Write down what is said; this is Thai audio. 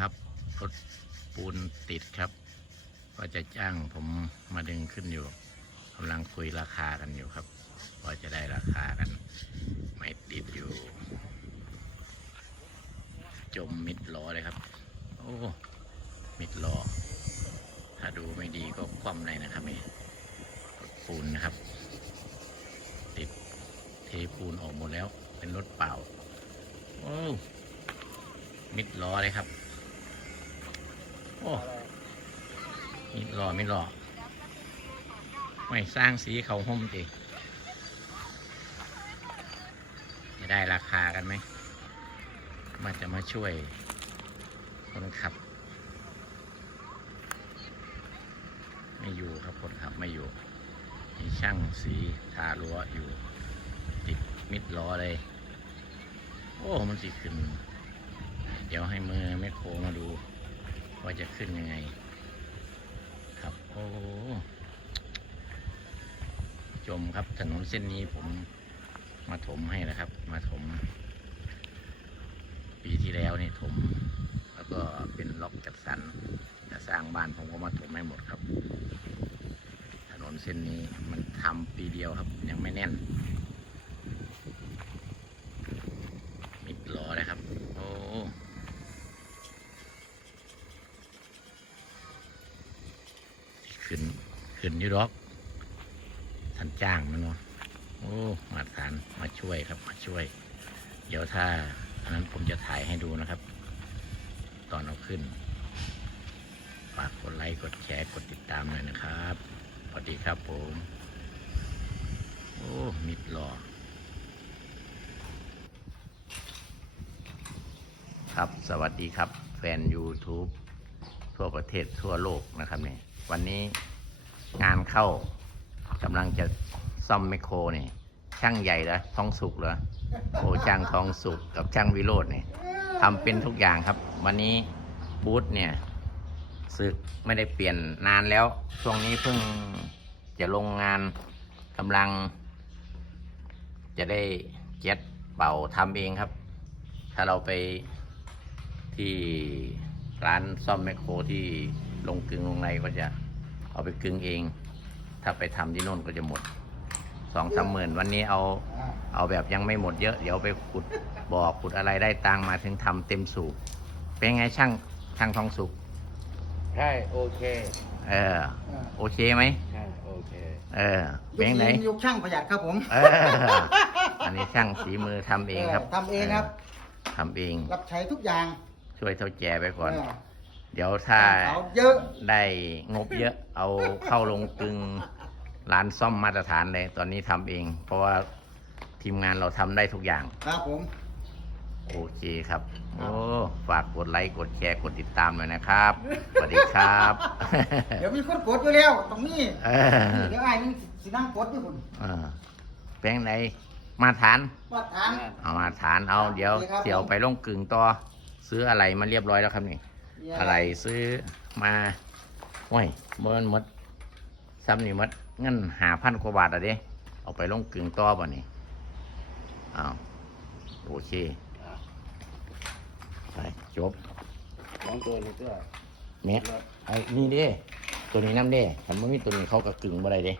ครับรถปูนติดครับ ก็จะจ้างผมมาดึงขึ้นอยู่กำลังคุยราคากันอยู่ครับว่าจะได้ราคากัน ไม่ติดอยู่ จมมิดล้อเลยครับ โอ้มิดล้อถ้าดูไม่ดีก็คว่ำเลยนะครับนี่รถปูนนะครับ ติดเทปูนออกหมดแล้ว เป็นรถเปล่า โอ้มิดล้อเลยครับ โอ้มิดล้อมิดล้อไม่สร้างสีเขาห่มจิจะได้ราคากันไหมมันจะมาช่วยคนขับ ไม่อยู่ครับคนขับไม่อยู่ มีช่างสีทารั้วอยู่ ติดมิดล้อเลย โอ้ มันสิขึ้น เดี๋ยวให้มือแม่โคมาดู ว่าจะขึ้นยังไง ครับโอ้จมครับถนนเส้นนี้ผมมาถมให้นะครับ มาถม ปีที่แล้วนี่ถม แล้วก็เป็นล็อกจัดสรรจะสร้างบ้านผมก็มาถมให้หมดครับ ถนนเส้นนี้มันทำปีเดียวครับยังไม่แน่น ขึ้นขึ้นอยูดอกท่านจ้างมันเนาะโอ้มาทานมาช่วยครับมาช่วย เดี๋ยวถ้าอันนั้นผมจะถ่ายให้ดูนะครับ ตอนเอาขึ้นฝากกดไลค์กดแชร์กดติดตามหน่อยนะครับสวัสดีครับผม โอ้ มิดหล่อครับสวัสดีครับแฟน YouTube ทั่วประเทศทั่วโลกนะครับเนี่ยวันนี้งานเข้ากำลังจะซ่อมไมโครนี่ ช่างใหญ่แล้วท้องสุกเหรอโอ้ช่างทองสุกกับช่างวิโรจน์เนี่ยทำเป็นทุกอย่างครับ วันนี้บูธเนี่ยสึกไม่ได้เปลี่ยนนานแล้ว ช่วงนี้เพิ่งจะลงงานกำลัง จะได้เจ็ตเป่าทำเองครับ ถ้าเราไปที่ ร้านซ่อมแมคโครที่ลงกึงลงในก็จะเอาไปกึงเอง ถ้าไปทำที่โน่นก็จะหมดสองสามหมื่นวันนี้เอาเอาแบบยังไม่หมดเยอะ เดี๋ยวไปขุดบ่อขุดอะไรได้ตังค์มาถึงทำเต็มสูบเป็นไงช่างช่างทองสุกใช่โอเคเออโอเคไหมใช่โอเคเออเป็นไงยุคยุคช่างประหยัดครับผมเอออันนี้ช่างฝีมือทำเองครับเออทำเองครับทำเองรับใช้ทุกอย่าง ช่วยเท่าแจไปก่อนเเดี๋ยวถ้าเขาเยอะได้งบเยอะ เอาเข้าลงกึงร้านซ่อมมาตรฐานเลยตอนนี้ทำเอง เพราะว่าทีมงานเราทำได้ทุกอย่าง ครับผม โอเคครับ โอ้ ฝากกดไลค์ กดแชร์ กดติดตามหน่อยนะครับ สวัสดีครับ เดี๋ยวมีคนกดอยู่แล้วตรงนี้เออนี่เดี๋ยวไอ้นี่สินั่งกดอยู่คุณเออเป็นไหนมาฐาน มาทาน เอามาฐาน เอา เดี๋ยวโอเคครับเดี๋ยวไปลงกึ่งต่อ ซื้ออะไรมาเรียบร้อยแล้วครับนี่ อะไรซื้อมาโอ้ยเมินหมดซ้ำนี่หมดเงินหาพันกว่าบาทอะเด้เอาไปลงกึ่งต่อบ่นี่อ้าวโอเคไปจบของตัวนี้ตัวเนี่ยไอ้นี่เด้ตัวนี้น้ำเด้ถ้ามันมีตัวนี้เขาก็กึ่งบ่ได้เด้อ